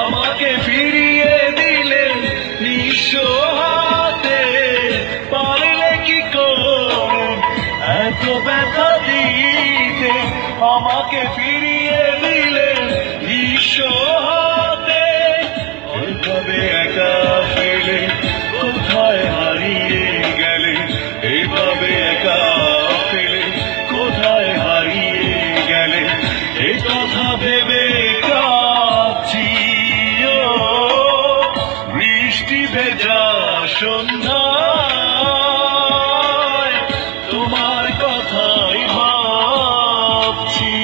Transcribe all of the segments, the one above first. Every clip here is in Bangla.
আমাকে ফিরিয়ে দিলে নিঃস্ব হাতে, পারলে কি করে এত ব্যথা দিতে? আমাকে ফিরিয়ে দিলে নিঃস্ব হাতে, ওইভাবে একা ফেলে কোথায় হারিয়ে গেলে, এইভাবে একা ফেলে কোথায় হারিয়ে গেলে, এই কথা ভেবে কাঁদছি। ও বৃষ্টি ভেজা সন্ধ্যায় তোমার কথাই ভাবছি।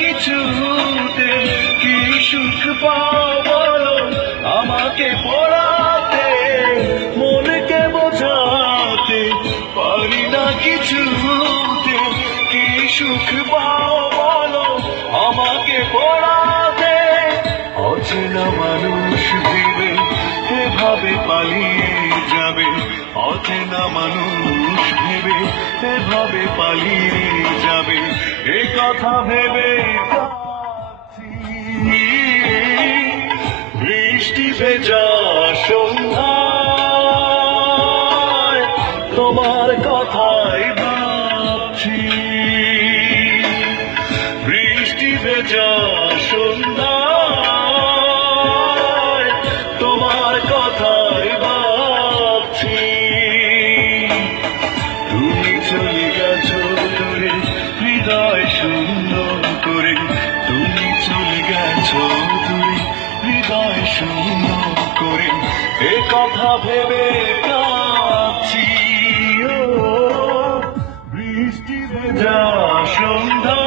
কিছুতে কি সুখ পাও বলো আমাকে পড়াতে, মনকে বোঝাতে পারি না কিছুতে, কি সুখ পাও বলো আমাকে পড়াতে। অচেনা মানুষ ভেবে এভাবে পালিয়ে যাবে, অচেনা মানুষ ভেবে এভাবে পালিয়ে যাবে, এ কথা ভেবে কাঁদছি। বৃষ্টি ভেজা সন্ধ্যায় তোমার কথাই ভাবছি। বৃষ্টি ভেজা সন্ধ্যায় তোমার কথাই ভাবছি। তুমি চলে গেছো দূরে হৃদয় শূন্য করে, তুমি চলে গেছো দূরে হৃদয় শূন্য করে, এ কথা ভেবে কাঁদছি। ও বৃষ্টি ভেজা সন্ধ্যা